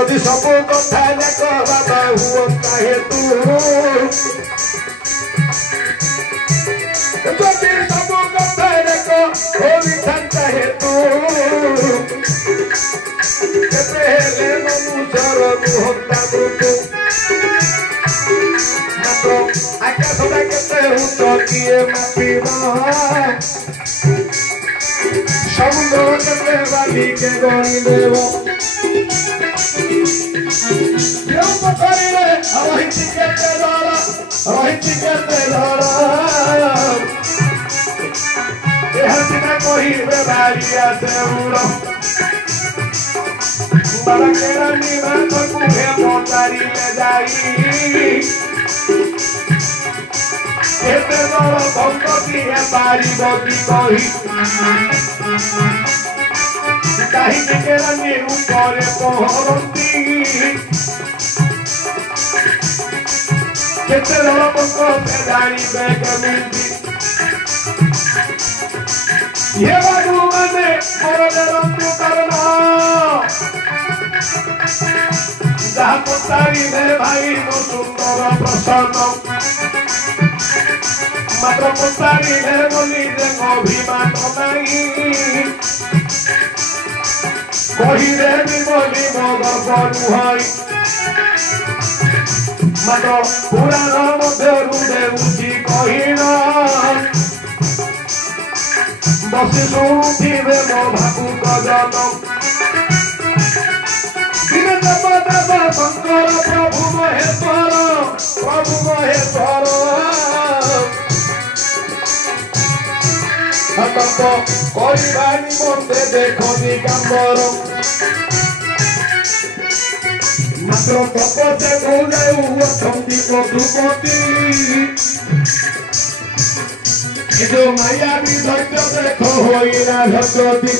जदि सब कथा जाक बाबा हुअंता हेतु जदि सब कथा जाक होता हेतु केते हेले मनुष्यर नुहंता मृत्यु मात्र आकाशटा केते उच्च किए मापिबा समुद्र केते बाली के गणी देव रही केते धरा सिना कहे बारिया से बड़ा केरानी बात कुहे मोटारी ले जाई केते बड़ भक्ति है बारी बगी कही कहीं केरानी ऊपर पहरती केते बड़ भक्त जानिबे केमिति ये भगवान मोरंतु करना जहाँ पुतारी में भाई मो सुंदर प्रसन्न मात्र पुतारी में बोली अभिमान नहीं कही देवी बोली मो गर्व नुहई मात्र पुराण मध्यरु देउची कहिना बसी शुणुथिबे मो भावुक जन दिन देव देव शंकर प्रभु महेश्वर हतक करवा निमंते देखनी कांबर मात्र तपसे गौरऊ अछंती पशुपति जो माया भी धैर्य देखो होइना धरती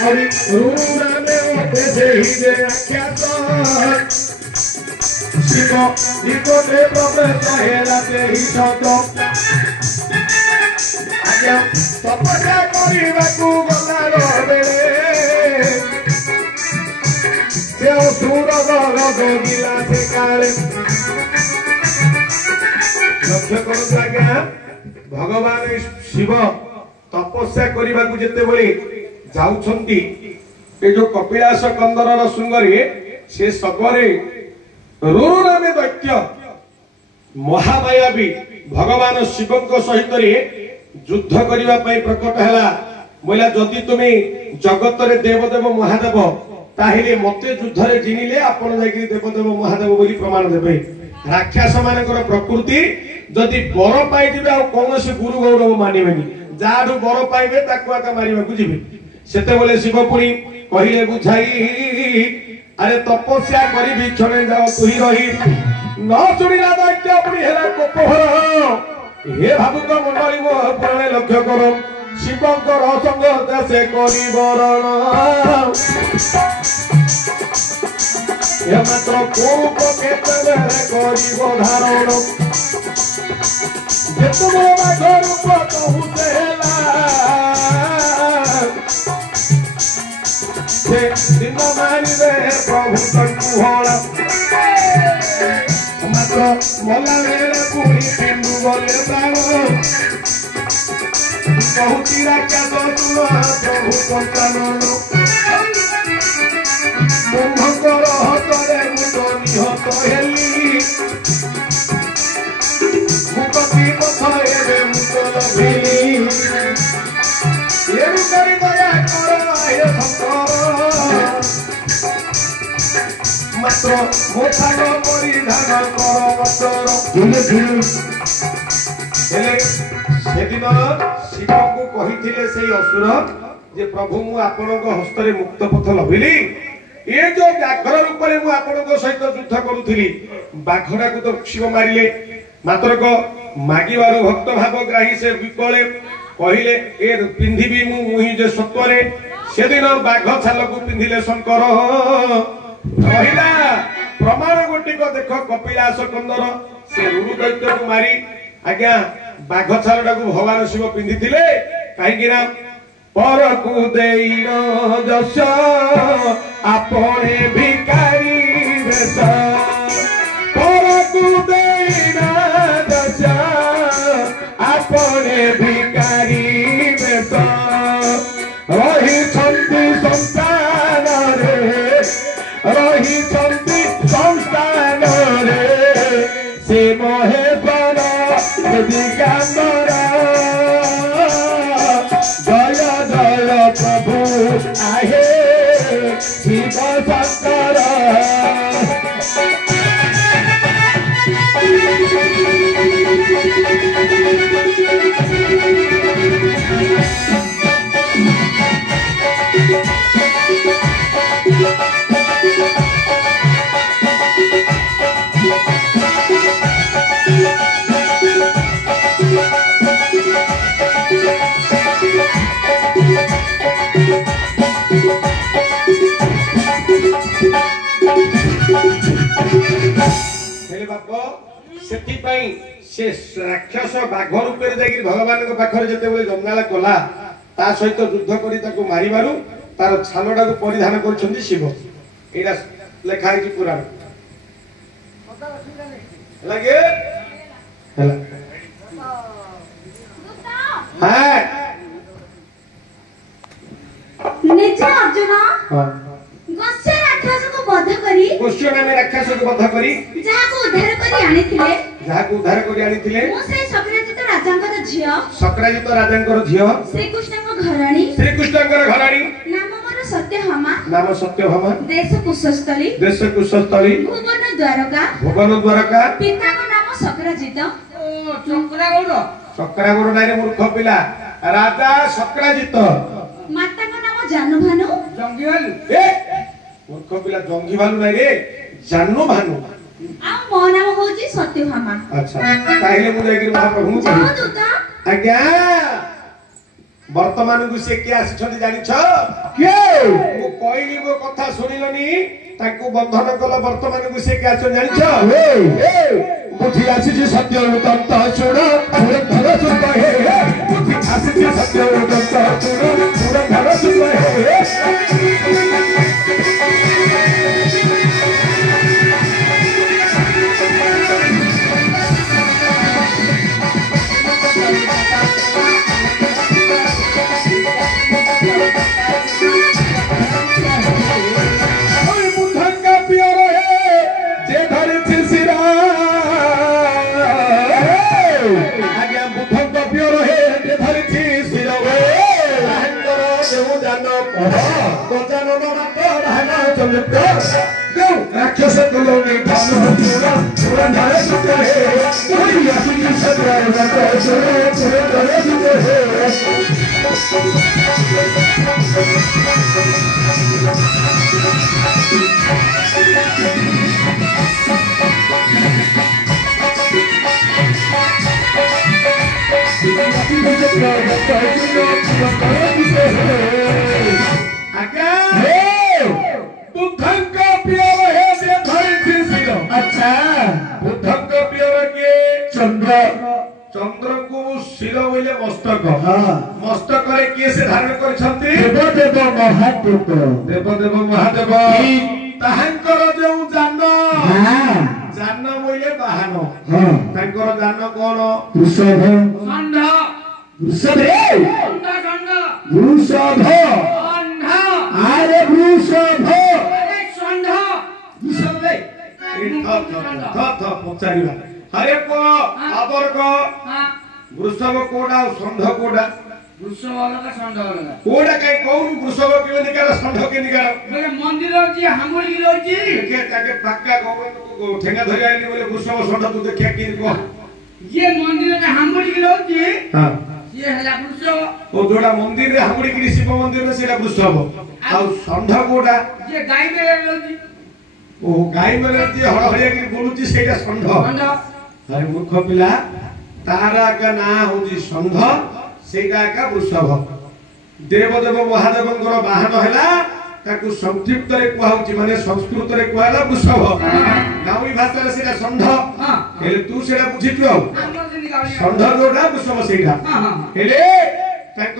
हरि रूरा में से ही दे आख्यात शिव निकोटे प्रवेश हेराते ही सत आज्ञा तपस्या करिबाकू गला बेले से सुर गगिला से काले भगवान शिव तपस्या करने को जिते बड़े जाउछंती ए जो कपिलास कंदरर श्रृंगरे से सबरे रुरु नामे दैत्य महामायावी भगवान शिव सहित युद्ध करने प्रकट है बोला जदि तुम्हें जगत रे देवदेव महादेव ताहिले मते युद्ध रे जिनिले आपण जाकि देवदेव महादेव बोली प्रमाण देबे राक्षस मानकर प्रकृति जदि बर पाइबे आ कौन से गुरु गौरव मानिबेनी जाडू बर पाइबे ताकू आका मारिबा को जिबे सेते बोले शिवपुरी कहिले बुझाई अरे तपस्या करी बिछणे जाओ तुही रही न सुनिला दैत्य पुरी हेला कोपहर हे भावुक मंडली मो पुराणे लक्ष्य करो शिवंकर संग देशे करी बरण ये मात्र कोप केतने करी धारण जेतुमो बाघ रूप कहू सेला से दिन मारिबे प्रभु संकुहला मात्र मला मेरे पुरी पिंडु गले प्राण बहुती राख्या तुम प्रभु संतानन ब्रह्मकर हतरे मुद निहत हेली मुक्ति पथ एबे मुकल भेली एरु करी दया कर आय शंकर मात्र मोथाग परिधान कर बचर धीरे धीरे सेदिन शिव को कही से असुर जे प्रभु मु आपनक हस्तरे मुक्त पथ लभिली ये जो व्याघ्र रूप में मु आपनक सहित युद्ध करूथली बाघड़ा को तो शिव मारिले मात्र को मागिबार भक्त भाव ग्राही से विकले कहिले ए पिंधिबी मु मुहि जे सत्वरे सेदिन बाघ छाल को पिंधिले शंकर रहिला प्रमाण गोटी को देख कपिलास कंदर से रुरु दैत्य को मारी आज्ञा बाघ छालटा को भगवान शिव पिंधिथिले काहे कि ना पर को देई न जस आपणे भिकारी बेश परकु देना दशा आपणे भिकारी बेश रहिछन्ति संस्थान रहिछन्ति संस्थान से महेश्वर दिगंबर जय जय प्रभु आहे शिव शंकर से राक्षस बाघ रूप भगवान पाखे जिते जंजाला कला ता सहित युद्ध कर मारू तार छालटा को परिधान कर शिव यहाँ लिखाई पुराण अर्जुन गोष्य राक्षस को बध करी गोष्य नामे राक्षस को बध करी जाको उद्धार करी आनिथिले मो से सक्राजित राजांकर झियो सक्राजित राजांकर झियो श्री कृष्णको घराणी नाम मोर सत्यभामा देश कुशस्थली भुवन द्वारका पिताको नाम सक्राजित सक्रागौड़ नारे मूर्ख पिला राजा सक्राजित माताको नाम जानभानु मूर्ख पिला जंगी भानु नाई रे जानू भानु आ मो नाम होची सत्यभामा अच्छा ताहिले मु जागिर महाप्रभु को जाओ दूत आज्ञा वर्तमान को से के आसी छथि जानि छ के मु कहली गो कथा सुनिलनी ताकू बंधन कल वर्तमान को से के आछन जानि छ बुद्धि आसी जे सत्य तंत सुण धर सुत हे बुद्धि आसी जे सत्य तंत सुण धर सुत हे राक्षस तुलोनी भानु पूरा पूरा नारे सुते है कोई यात्री सद्राय करता है पूरे करे सुते है अच्छा बुद्धंक प्रिय के चंद्र चंद्र को शिर बोले मस्तक मस्तक रे के से धारण करछंती देवदेव महादेव ताहंकर जो जान जान बोले बाहन तांकर जान कोन वृषभ षंड वृषभ रे वृषभ अरे वृषभ षंड वृषभ रे पचारिबा हरे को आबर को वृषभ कोडा षंड कोडा वृषभ अलग षंड अलग कोडा के कोन वृषभ के निकार षंड के निकार बोले मंदिर जी हामुली लोजी के ताके पक्का को ठेंगा धरि आइली बोले वृषभ षंड तू देखिया कि को ये मंदिर में हामुली लोजी हां ये हला वृषभ ओ जोड़ा मंदिर रे हामुली की शिव मंदिर रे सेला वृषभ आ षंड कोडा ये गाय में लोजी ओ गाय मेरे जे हड़हड़िया की बोलुची सेटा षंड अरे मूर्ख पिला तारा का ना होजी षंड सेटा का वृषभ देवदेव महादेवंकर वाहन हैला ताकू संक्षिप्त रे कहउची माने संस्कृत रे कहला वृषभ गाउई भाषा रे सेटा षंड हेले तू सेटा बुझितु षंड जोडा वृषभ सेटा हेले